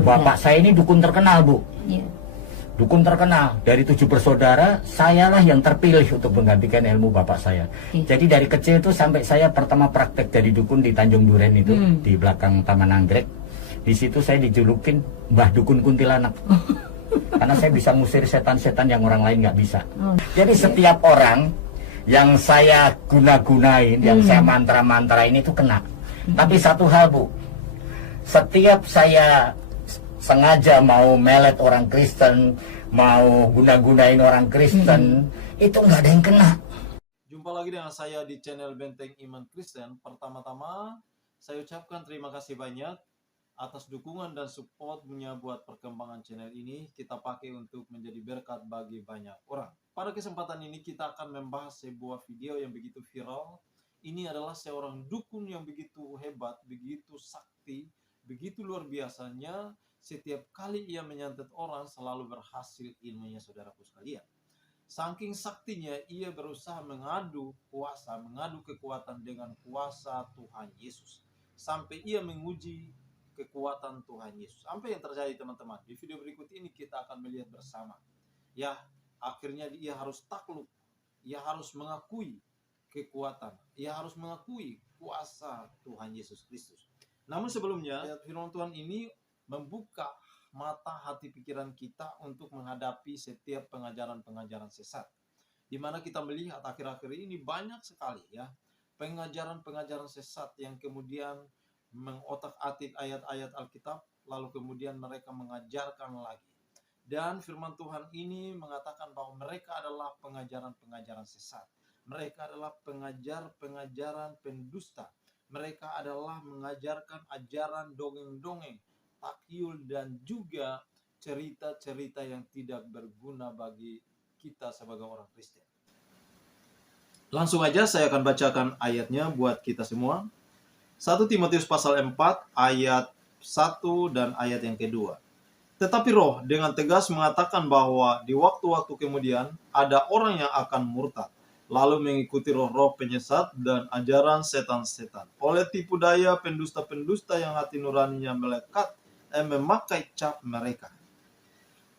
Bapak saya ini dukun terkenal, Bu. Ya. Dukun terkenal. Dari 7 bersaudara, sayalah yang terpilih untuk menggantikan ilmu bapak saya. Jadi dari kecil itu sampai saya pertama praktek jadi dukun di Tanjung Duren itu, di belakang Taman Anggrek. Di situ saya dijulukin Mbah Dukun Kuntilanak. Karena saya bisa ngusir setan-setan yang orang lain nggak bisa. Jadi setiap orang yang saya guna-gunain, yang saya mantra-mantrain itu kena. Tapi satu hal, Bu. Setiap saya sengaja mau melet orang Kristen, mau guna-gunain orang Kristen, itu nggak ada yang kena. Jumpa lagi dengan saya di channel Benteng Iman Kristen. Pertama-tama, saya ucapkan terima kasih banyak atas dukungan dan supportnya buat perkembangan channel ini. Kita pakai untuk menjadi berkat bagi banyak orang. Pada kesempatan ini kita akan membahas sebuah video yang begitu viral. Ini adalah seorang dukun yang begitu hebat, begitu sakti, begitu luar biasanya. Setiap kali ia menyantet orang selalu berhasil ilmunya, saudaraku sekalian. Saking saktinya ia berusaha mengadu kuasa, mengadu kekuatan dengan kuasa Tuhan Yesus. Sampai ia menguji kekuatan Tuhan Yesus. Apa yang terjadi, teman-teman? Di video berikut ini kita akan melihat bersama. Ya, akhirnya ia harus takluk. Ia harus mengakui kekuatan. Ia harus mengakui kuasa Tuhan Yesus Kristus. Namun sebelumnya, firman Tuhan ini membuka mata hati pikiran kita untuk menghadapi setiap pengajaran-pengajaran sesat. Di mana kita melihat akhir-akhir ini banyak sekali ya pengajaran-pengajaran sesat yang kemudian mengotak-atik ayat-ayat Alkitab, lalu kemudian mereka mengajarkan lagi. Dan firman Tuhan ini mengatakan bahwa mereka adalah pengajaran-pengajaran sesat. Mereka adalah pengajaran pendusta. Mereka adalah mengajarkan ajaran dongeng-dongeng, takyul, dan juga cerita-cerita yang tidak berguna bagi kita sebagai orang Kristen. Langsung aja saya akan bacakan ayatnya buat kita semua. 1 Timotius pasal 4 ayat 1 dan ayat yang kedua. Tetapi roh dengan tegas mengatakan bahwa di waktu-waktu kemudian ada orang yang akan murtad, lalu mengikuti roh-roh penyesat dan ajaran setan-setan. Oleh tipu daya pendusta-pendusta yang hati nuraninya melekat memakai cap mereka.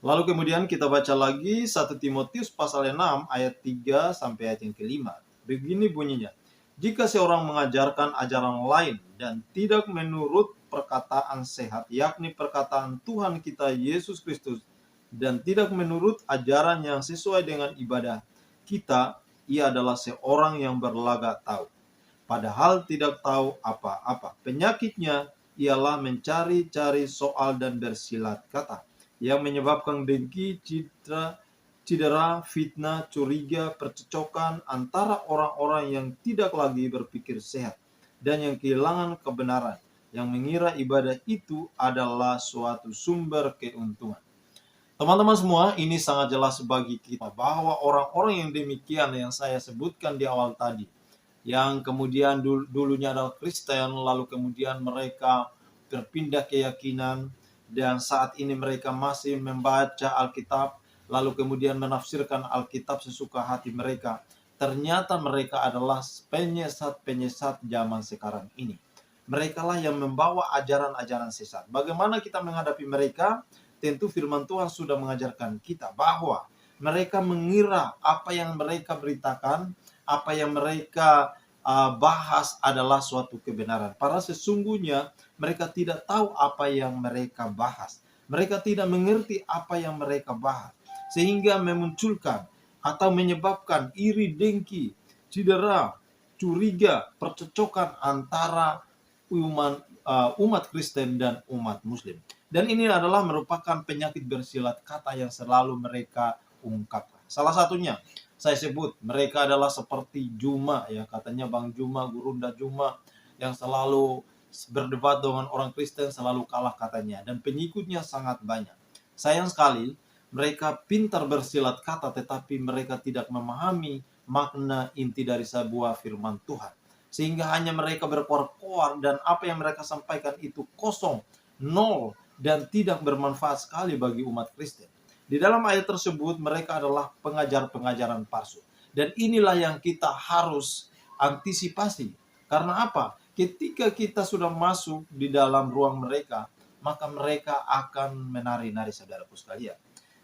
Lalu kemudian kita baca lagi 1 Timotius pasal 6 ayat 3 sampai ayat yang kelima. Begini bunyinya. Jika seorang mengajarkan ajaran lain dan tidak menurut perkataan sehat, yakni perkataan Tuhan kita Yesus Kristus, dan tidak menurut ajaran yang sesuai dengan ibadah kita, ia adalah seorang yang berlagak tahu, padahal tidak tahu apa-apa. Penyakitnya ialah mencari-cari soal dan bersilat kata, yang menyebabkan dengki, cedera, fitnah, curiga, percecokan antara orang-orang yang tidak lagi berpikir sehat dan yang kehilangan kebenaran, yang mengira ibadah itu adalah suatu sumber keuntungan. Teman-teman semua, ini sangat jelas bagi kita bahwa orang-orang yang demikian yang saya sebutkan di awal tadi, yang kemudian dulunya adalah Kristen, lalu kemudian mereka berpindah keyakinan, dan saat ini mereka masih membaca Alkitab, lalu kemudian menafsirkan Alkitab sesuka hati mereka. Ternyata mereka adalah penyesat-penyesat zaman sekarang ini. Mereka lah yang membawa ajaran-ajaran sesat. Bagaimana kita menghadapi mereka? Tentu firman Tuhan sudah mengajarkan kita bahwa mereka mengira apa yang mereka beritakan, apa yang mereka bahas adalah suatu kebenaran. Padahal sesungguhnya mereka tidak tahu apa yang mereka bahas. Mereka tidak mengerti apa yang mereka bahas. Sehingga memunculkan atau menyebabkan iri, dengki, cedera, curiga, percecokan antara umat Kristen dan umat Muslim. Dan ini adalah merupakan penyakit bersilat kata yang selalu mereka ungkapkan. Salah satunya saya sebut mereka adalah seperti Juma, ya katanya Bang Juma, Gurunda Juma, yang selalu berdebat dengan orang Kristen, selalu kalah katanya, dan pengikutnya sangat banyak. Sayang sekali mereka pintar bersilat kata, tetapi mereka tidak memahami makna inti dari sebuah firman Tuhan, sehingga hanya mereka berkoar-koar, dan apa yang mereka sampaikan itu kosong, nol, dan tidak bermanfaat sekali bagi umat Kristen. Di dalam ayat tersebut mereka adalah pengajar-pengajaran palsu. Dan inilah yang kita harus antisipasi. Karena apa? Ketika kita sudah masuk di dalam ruang mereka, maka mereka akan menari-nari saudaraku sekalian.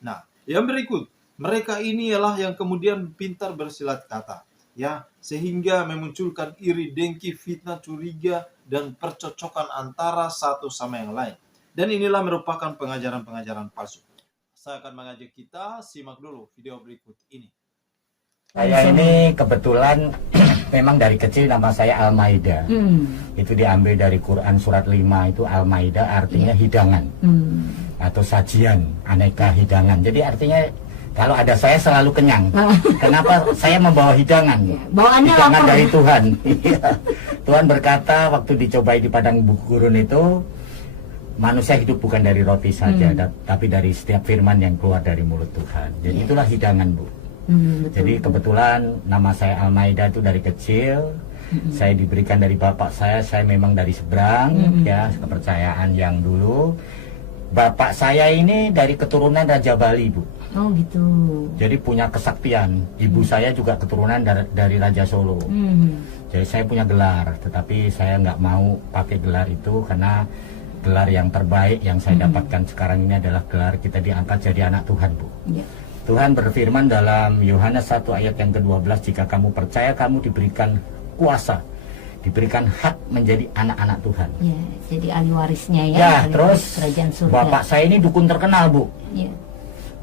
Nah, yang berikut, mereka ini ialah yang kemudian pintar bersilat kata, ya, sehingga memunculkan iri, dengki, fitnah, curiga, dan percocokan antara satu sama yang lain. Dan inilah merupakan pengajaran-pengajaran palsu. Saya akan mengajak kita simak dulu video berikut ini. Saya ini kebetulan memang dari kecil nama saya Al-Maida. Itu diambil dari Quran surat 5 itu Al-Maida artinya hidangan. Atau sajian, aneka hidangan. Jadi artinya kalau ada saya selalu kenyang. Kenapa? Saya membawa hidangan. Bawaannya hidangan lapar. dari Tuhan. Tuhan berkata waktu dicobai di padang gurun itu, manusia hidup bukan dari roti saja, tapi dari setiap firman yang keluar dari mulut Tuhan. Jadi itulah hidangan, Bu. Betul. Jadi kebetulan nama saya Al-Maida itu dari kecil. Saya diberikan dari bapak saya memang dari seberang, ya, kepercayaan yang dulu. Bapak saya ini dari keturunan Raja Bali, Bu. Oh gitu. Jadi punya kesaktian. Ibu saya juga keturunan dari Raja Solo. Jadi saya punya gelar, tetapi saya nggak mau pakai gelar itu karena gelar yang terbaik yang saya dapatkan sekarang ini adalah gelar kita diangkat jadi anak Tuhan, Bu. Ya. Tuhan berfirman dalam Yohanes 1 ayat yang ke-12, jika kamu percaya kamu diberikan kuasa, diberikan hak menjadi anak-anak Tuhan. Ya, jadi ahli warisnya ya. Ya, ahli terus waris kerajaan surga. bapak saya ini dukun terkenal, Bu. Ya.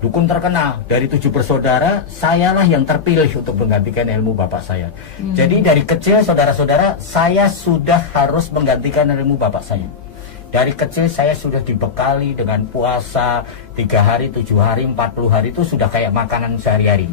Dukun terkenal. Dari 7 bersaudara, sayalah yang terpilih untuk menggantikan ilmu bapak saya. Jadi dari kecil, saudara-saudara, saya sudah harus menggantikan ilmu bapak saya. Dari kecil saya sudah dibekali dengan puasa 3 hari, 7 hari, 40 hari itu sudah kayak makanan sehari-hari.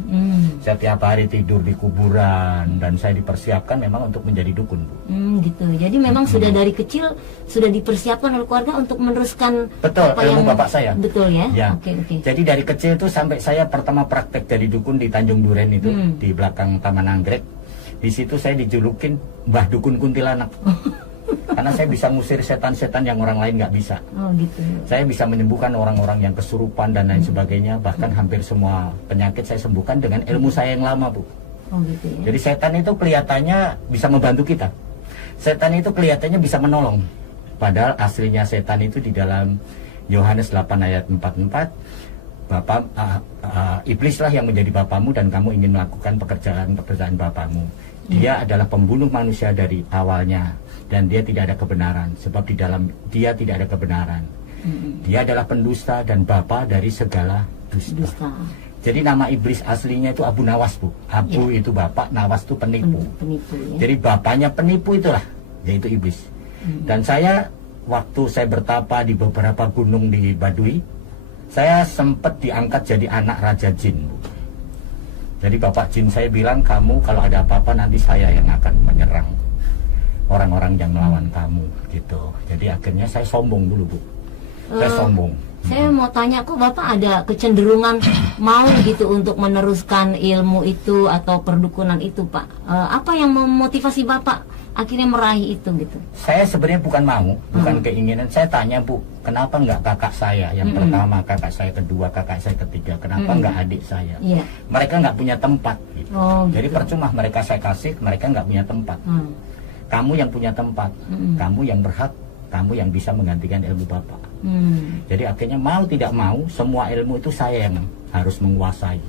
Setiap hari tidur di kuburan dan saya dipersiapkan memang untuk menjadi dukun, Bu. Gitu. Jadi memang sudah dari kecil sudah dipersiapkan oleh keluarga untuk meneruskan Betul, apa ilmu yang bapak saya. Betul ya. Ya. Oke. Jadi dari kecil itu sampai saya pertama praktek jadi dukun di Tanjung Duren itu, di belakang Taman Anggrek. Di situ saya dijulukin Mbah Dukun Kuntilanak. Karena saya bisa ngusir setan-setan yang orang lain nggak bisa. Oh gitu. Saya bisa menyembuhkan orang-orang yang kesurupan dan lain sebagainya. Bahkan hampir semua penyakit saya sembuhkan dengan ilmu saya yang lama, Bu. Oh gitu ya. Jadi setan itu kelihatannya bisa membantu kita. Setan itu kelihatannya bisa menolong. Padahal aslinya setan itu di dalam Yohanes 8 ayat 44, Bapak iblislah yang menjadi bapamu dan kamu ingin melakukan pekerjaan bapamu. Dia adalah pembunuh manusia dari awalnya dan dia tidak ada kebenaran sebab di dalam dia tidak ada kebenaran. Dia adalah pendusta dan bapa dari segala dusta. Jadi nama iblis aslinya itu Abu Nawas, Bu. Abu itu bapak, Nawas itu penipu. Penipu ya. Jadi bapaknya penipu itulah, yaitu iblis. Dan saya waktu saya bertapa di beberapa gunung di Baduy, saya sempat diangkat jadi anak Raja Jin, Bu. Jadi Bapak Jin saya bilang, kamu kalau ada apa-apa nanti saya yang akan menyerang orang-orang yang melawan kamu, gitu. Jadi akhirnya saya sombong dulu, Bu. Saya sombong. Saya mau tanya, kok Bapak ada kecenderungan mau gitu untuk meneruskan ilmu itu atau perdukunan itu, Pak? Apa yang memotivasi Bapak akhirnya meraih itu gitu? Saya sebenarnya bukan mau, bukan keinginan. Saya tanya, Bu, kenapa nggak kakak saya yang pertama, kakak saya kedua, kakak saya ketiga, kenapa nggak adik saya? Iya. Mereka nggak punya tempat, gitu. Oh, Jadi gitu. percuma mereka saya kasih, mereka nggak punya tempat. Kamu yang punya tempat, kamu yang berhak, kamu yang bisa menggantikan ilmu Bapak. Jadi akhirnya mau tidak mau, semua ilmu itu saya yang harus menguasai.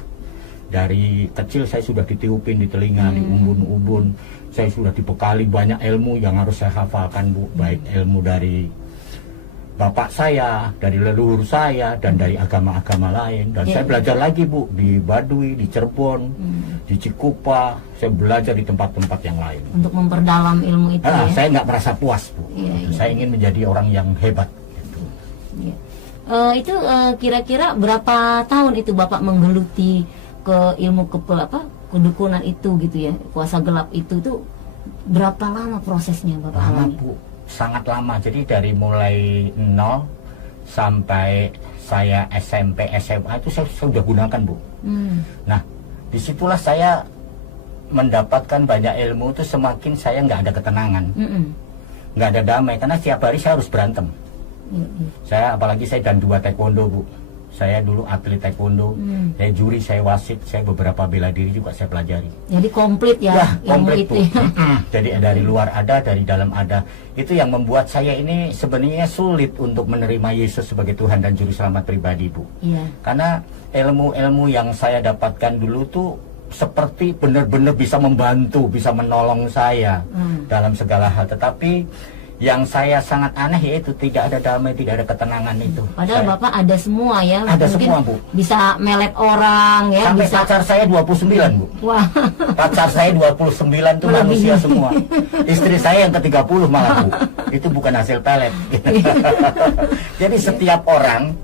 Dari kecil saya sudah ditiupin di telinga, di umbun-umbun. Saya sudah dibekali banyak ilmu yang harus saya hafalkan, Bu. Baik ilmu dari bapak saya, dari leluhur saya, dan dari agama-agama lain. Dan saya belajar lagi, Bu, di Baduy, di Cirebon, di Cikupa. Saya belajar di tempat-tempat yang lain. Untuk memperdalam ilmu itu ya? Saya nggak merasa puas, Bu. Iya. Saya ingin menjadi orang yang hebat. Iya. Itu kira-kira berapa tahun itu Bapak menggeluti ke ilmu kedukunan itu gitu ya, kuasa gelap itu tuh berapa lama prosesnya Bapak Lama, alami? Bu, sangat lama. Jadi dari mulai 0 sampai saya SMP, SMA itu saya sudah gunakan, Bu. Nah, disitulah saya mendapatkan banyak ilmu itu. Semakin saya nggak ada ketenangan, nggak ada damai, karena setiap hari saya harus berantem. Saya apalagi saya dan 2 taekwondo, Bu. Saya dulu atlet taekwondo, saya juri, saya wasit, saya beberapa bela diri juga saya pelajari. Jadi komplit ya, ilmu komplit itu Bu. ya. Jadi dari luar ada, dari dalam ada. Itu yang membuat saya ini sebenarnya sulit untuk menerima Yesus sebagai Tuhan dan Juru Selamat pribadi, Bu. Iya. Karena ilmu-ilmu yang saya dapatkan dulu tuh seperti benar-benar bisa membantu, bisa menolong saya dalam segala hal. Tetapi yang saya sangat aneh yaitu tidak ada damai, tidak ada ketenangan itu. Padahal Bapak ada semua ya. Ada Mungkin semua, Bu. Bisa melet orang ya. Sampai Bisa. pacar saya 29, Bu. Wah. Pacar saya 29 tuh manusia semua. Istri saya yang ke-30 malah, Bu. Itu bukan hasil pelet. Jadi setiap orang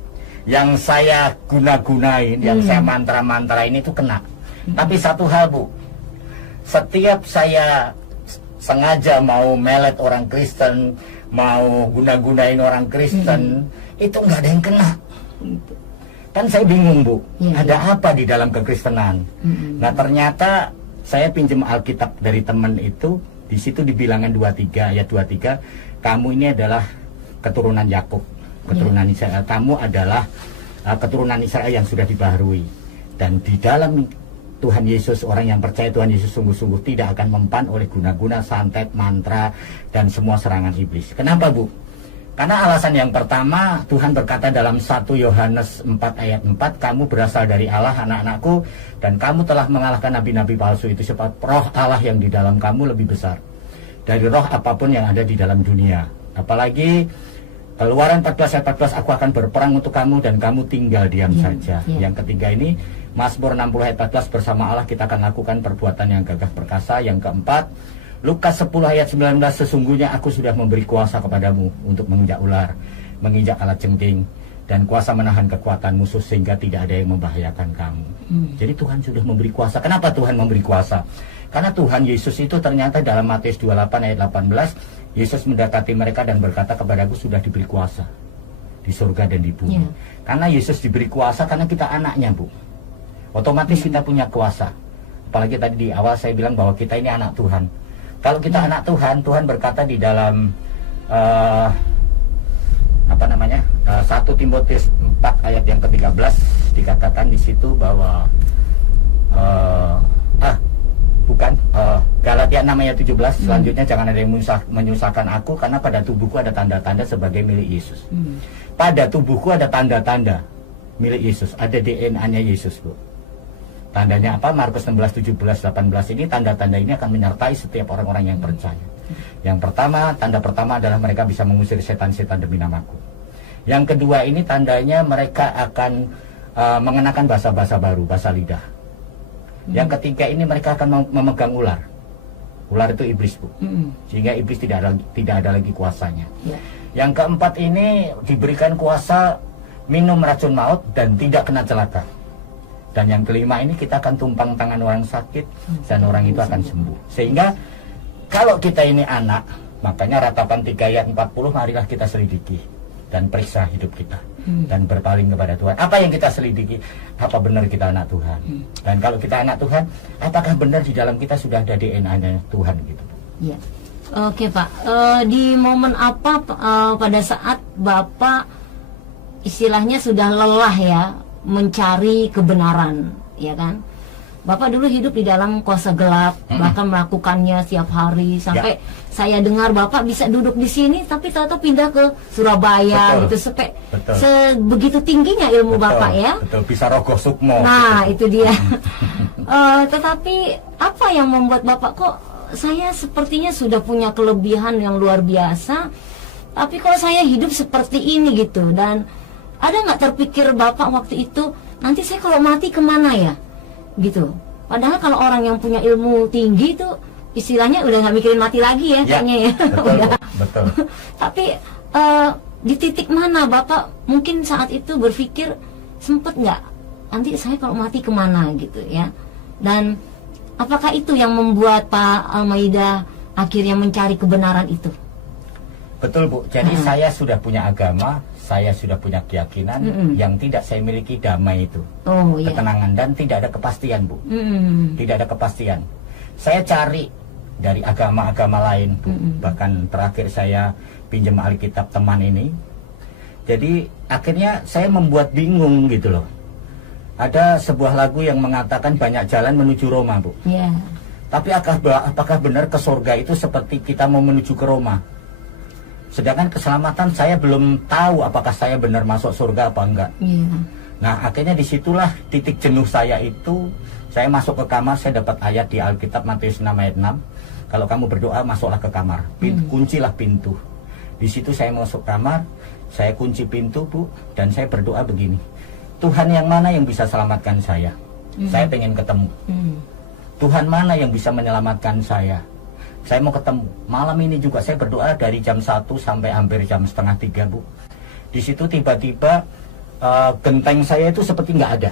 yang saya guna-gunain, yang saya mantra-mantrain itu kena. Tapi satu hal, Bu, setiap saya sengaja mau melet orang Kristen, mau guna-gunain orang Kristen, itu nggak ada yang kena. Kan saya bingung, Bu, ada apa di dalam kekristenan? Nah, ternyata saya pinjam Alkitab dari teman itu, di situ di Bilangan 23 ayat 23, kamu ini adalah keturunan Yakub, keturunan Israel. Kamu adalah keturunan Israel yang sudah dibaharui. Dan di dalam Tuhan Yesus, orang yang percaya Tuhan Yesus sungguh-sungguh tidak akan mempan oleh guna-guna, santet, mantra, dan semua serangan iblis. Kenapa, Bu? Karena alasan yang pertama, Tuhan berkata dalam 1 Yohanes 4 ayat 4, kamu berasal dari Allah, anak-anakku, dan kamu telah mengalahkan nabi-nabi palsu itu, sebab roh Allah yang di dalam kamu lebih besar dari roh apapun yang ada di dalam dunia. Apalagi Keluaran 14 ayat 14, aku akan berperang untuk kamu dan kamu tinggal diam saja. Yang ketiga ini, Mazmur 60 ayat 14, bersama Allah kita akan lakukan perbuatan yang gagah perkasa. Yang keempat, Lukas 10 ayat 19, sesungguhnya aku sudah memberi kuasa kepadamu untuk menginjak ular, menginjak kalajengking, dan kuasa menahan kekuatan musuh sehingga tidak ada yang membahayakan kamu. Jadi Tuhan sudah memberi kuasa. Kenapa Tuhan memberi kuasa? Karena Tuhan Yesus itu ternyata dalam Matius 28 ayat 18, Yesus mendekati mereka dan berkata, kepadaku sudah diberi kuasa di surga dan di bumi. Karena Yesus diberi kuasa karena kita anaknya, Bu. Otomatis kita punya kuasa. Apalagi tadi di awal saya bilang bahwa kita ini anak Tuhan. Kalau kita anak Tuhan, Tuhan berkata di dalam 1 Timotius 4 ayat yang ke-13 dikatakan di situ bahwa Galatia 6 ayat 17, selanjutnya jangan ada yang menyusahkan aku, karena pada tubuhku ada tanda-tanda sebagai milik Yesus. Pada tubuhku ada tanda-tanda milik Yesus, ada DNA-nya Yesus, Bu. Tandanya apa? Markus 16, 17, 18 ini, tanda-tanda ini akan menyertai setiap orang-orang yang percaya. Yang pertama, tanda pertama adalah mereka bisa mengusir setan-setan demi namaku. Yang kedua ini tandanya mereka akan mengenakan bahasa-bahasa baru, bahasa lidah. Yang ketiga ini mereka akan memegang ular. Ular itu iblis, Bu. Sehingga iblis tidak ada lagi kuasanya. Yang keempat ini diberikan kuasa minum racun maut dan tidak kena celaka. Dan yang kelima ini kita akan tumpang tangan orang sakit dan orang itu akan sembuh. Sehingga kalau kita ini anak, makanya Ratapan 3 ayat 40, marilah kita selidiki dan periksa hidup kita dan berpaling kepada Tuhan. Apa yang kita selidiki? Apa benar kita anak Tuhan? Dan kalau kita anak Tuhan, apakah benar di dalam kita sudah ada DNA-nya Tuhan gitu? Iya. Oke, Pak. Di momen apa pada saat Bapak istilahnya sudah lelah ya mencari kebenaran, ya kan? Bapak dulu hidup di dalam kuasa gelap, bahkan melakukannya setiap hari sampai saya dengar Bapak bisa duduk di sini, tapi ternyata pindah ke Surabaya gitu, sebegitu tingginya ilmu Bapak ya. Betul, bisa rogoh sukmo. Nah, itu dia. Tetapi apa yang membuat Bapak kok saya sepertinya sudah punya kelebihan yang luar biasa, tapi kok saya hidup seperti ini gitu? Dan ada nggak terpikir Bapak waktu itu, nanti saya kalau mati kemana ya? Gitu. Padahal kalau orang yang punya ilmu tinggi itu istilahnya udah nggak mikirin mati lagi ya, kayaknya ya. Betul. Tapi di titik mana Bapak mungkin saat itu berpikir, sempet nggak nanti saya kalau mati kemana gitu ya? Dan apakah itu yang membuat Pak Almeida akhirnya mencari kebenaran itu? Betul, Bu. Jadi saya sudah punya agama, saya sudah punya keyakinan yang tidak saya miliki damai itu, ketenangan dan tidak ada kepastian, Bu. Tidak ada kepastian. Saya cari dari agama-agama lain, Bu. Bahkan terakhir saya pinjam Alkitab teman ini. Jadi akhirnya saya membuat bingung gitu loh. Ada sebuah lagu yang mengatakan banyak jalan menuju Roma, Bu. Ya. Tapi apakah benar ke surga itu seperti kita mau menuju ke Roma? Sedangkan keselamatan saya belum tahu apakah saya benar masuk surga apa enggak. Ya. Nah, akhirnya disitulah titik jenuh saya itu. Saya masuk ke kamar, saya dapat ayat di Alkitab Matius 6 ayat 6. Kalau kamu berdoa, masuklah ke kamar. Kuncilah pintu. Di situ saya masuk kamar, saya kunci pintu, Bu, dan saya berdoa begini. Tuhan yang mana yang bisa selamatkan saya? Saya pengen ketemu. Tuhan mana yang bisa menyelamatkan saya? Saya mau ketemu. Malam ini juga saya berdoa dari jam 1 sampai hampir jam setengah 3, Bu. Di situ tiba-tiba genteng saya itu seperti nggak ada.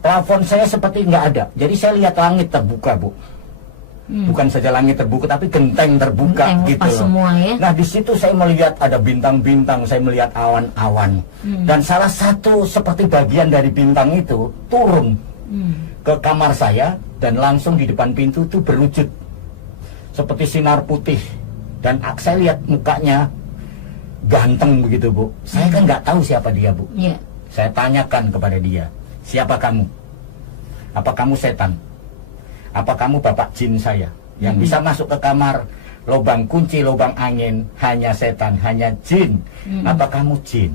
Plafon saya seperti nggak ada. Jadi saya lihat langit terbuka, Bu. Bukan saja langit terbuka, tapi genteng terbuka, Genteng gitu lepas loh. semua, ya. Nah, di situ saya melihat ada bintang-bintang, saya melihat awan-awan. Dan salah satu seperti bagian dari bintang itu turun ke kamar saya dan langsung di depan pintu itu berwujud seperti sinar putih. Dan saya lihat mukanya ganteng begitu, Bu. Saya kan nggak tahu siapa dia, Bu. Ya. Saya tanyakan kepada dia, siapa kamu? Apa kamu setan? Apa kamu bapak jin saya yang bisa masuk ke kamar, lubang kunci, lubang angin, hanya setan, hanya jin? Apa kamu jin?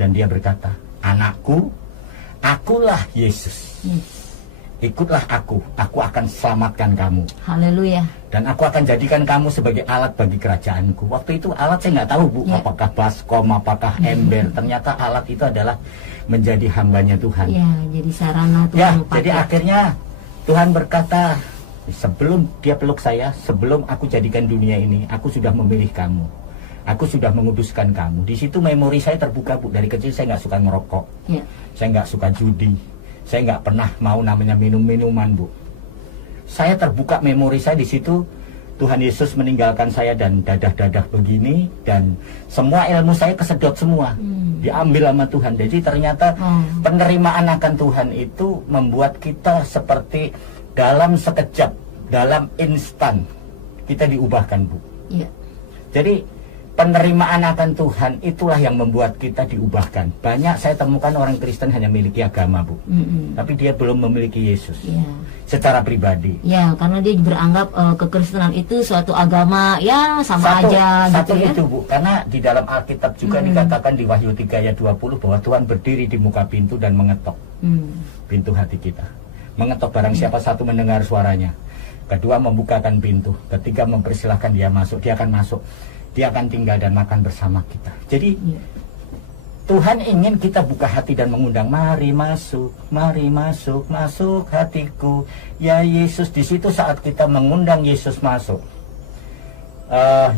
Dan dia berkata, anakku, akulah Yesus. Ikutlah aku akan selamatkan kamu. Haleluya. Dan aku akan jadikan kamu sebagai alat bagi kerajaanku. Waktu itu alat saya nggak tahu, Bu, Ya. apakah baskom, apakah ember. Ternyata alat itu adalah menjadi hambanya Tuhan. Ya, jadi sarana Ya, Tuhan jadi pakai. akhirnya Tuhan berkata, sebelum dia peluk saya, sebelum aku jadikan dunia ini, aku sudah memilih kamu. Aku sudah menguduskan kamu. Di situ memori saya terbuka, Bu. Dari kecil saya nggak suka merokok. Ya. Saya nggak suka judi. Saya nggak pernah mau namanya minum-minuman, Bu. Saya terbuka memori saya di situ. Tuhan Yesus meninggalkan saya dan dadah-dadah begini. Dan semua ilmu saya kesedot semua. Diambil sama Tuhan. Jadi ternyata penerimaan akan Tuhan itu membuat kita seperti dalam sekejap, dalam instan kita diubahkan, Bu. Ya. Jadi penerimaan akan Tuhan itulah yang membuat kita diubahkan. Banyak saya temukan orang Kristen hanya memiliki agama, Bu. Tapi dia belum memiliki Yesus Ya. secara pribadi. Ya, karena dia beranggap kekristenan itu suatu agama ya sama aja Satu gitu ya. itu, Bu. Karena di dalam Alkitab juga dikatakan di Wahyu 3 ayat 20 bahwa Tuhan berdiri di muka pintu dan mengetok pintu hati kita. Mengetok barang siapa satu mendengar suaranya. Kedua, membukakan pintu. Ketiga, mempersilahkan dia masuk. Dia akan masuk. Dia akan tinggal dan makan bersama kita. Jadi Tuhan ingin kita buka hati dan mengundang, mari masuk, masuk hatiku, ya Yesus. Di situ saat kita mengundang Yesus masuk,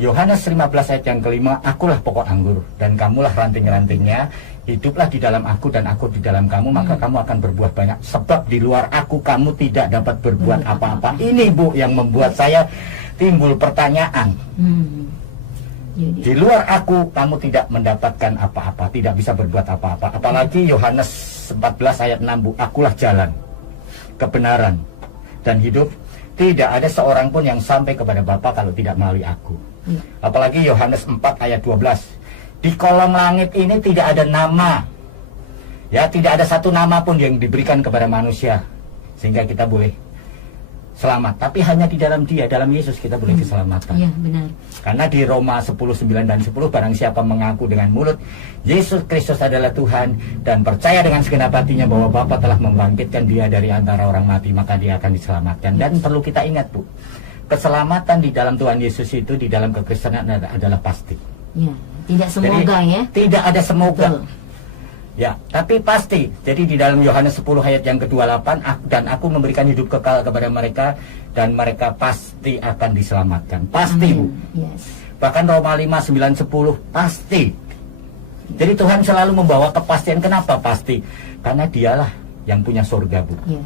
Yohanes 15 ayat yang kelima, akulah pokok anggur dan kamulah ranting-rantingnya. Hiduplah di dalam aku dan aku di dalam kamu, maka kamu akan berbuah banyak. Sebab di luar aku kamu tidak dapat berbuat apa-apa. Ini, Bu, yang membuat saya timbul pertanyaan. Jadi, Di luar aku kamu tidak mendapatkan apa-apa, tidak bisa berbuat apa-apa. Apalagi Yohanes 14 ayat 6, Bu, akulah jalan, kebenaran, dan hidup. Tidak ada seorang pun yang sampai kepada Bapa kalau tidak melalui aku. Apalagi Yohanes 4 ayat 12. Di kolong langit ini tidak ada nama. Ya, tidak ada satu nama pun yang diberikan kepada manusia sehingga kita boleh selamat. Tapi hanya di dalam Dia, dalam Yesus kita boleh keselamatan. ya benar. Karena di Roma 10:9 dan 10, barang siapa mengaku dengan mulut Yesus Kristus adalah Tuhan dan percaya dengan segenap hatinya bahwa Bapa telah membangkitkan dia dari antara orang mati, maka dia akan diselamatkan. Dan perlu kita ingat, Bu, keselamatan di dalam Tuhan Yesus itu, di dalam kekristenan adalah pasti. Ya, tidak semoga. Jadi, ya. tidak ada semoga. Betul. Ya, tapi pasti. Jadi di dalam Yohanes 10 ayat yang ke-28, dan aku memberikan hidup kekal kepada mereka dan mereka pasti akan diselamatkan. Pasti, Bu. Yes. Bahkan Roma 5, 9, 10 pasti. Jadi Tuhan selalu membawa kepastian. Kenapa pasti? Karena Dialah yang punya surga, Bu. Ya.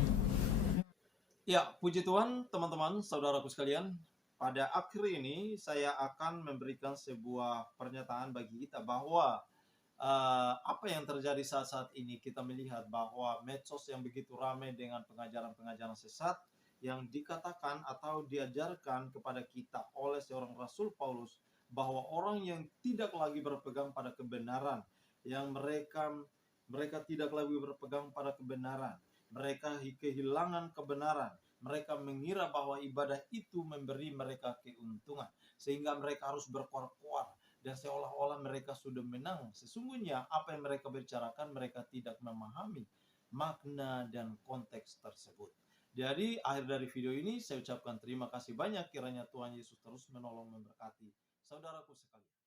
Ya, puji Tuhan, teman-teman, saudaraku sekalian. Pada akhir ini, saya akan memberikan sebuah pernyataan bagi kita bahwa apa yang terjadi saat-saat ini, kita melihat bahwa medsos yang begitu ramai dengan pengajaran-pengajaran sesat yang dikatakan atau diajarkan kepada kita oleh seorang Rasul Paulus bahwa orang yang tidak lagi berpegang pada kebenaran, yang mereka tidak lagi berpegang pada kebenaran, mereka kehilangan kebenaran, mereka mengira bahwa ibadah itu memberi mereka keuntungan, sehingga mereka harus berkoar-koar dan seolah-olah mereka sudah menang. Sesungguhnya apa yang mereka bicarakan, mereka tidak memahami makna dan konteks tersebut. Jadi akhir dari video ini saya ucapkan terima kasih banyak, kiranya Tuhan Yesus terus menolong memberkati saudaraku sekalian.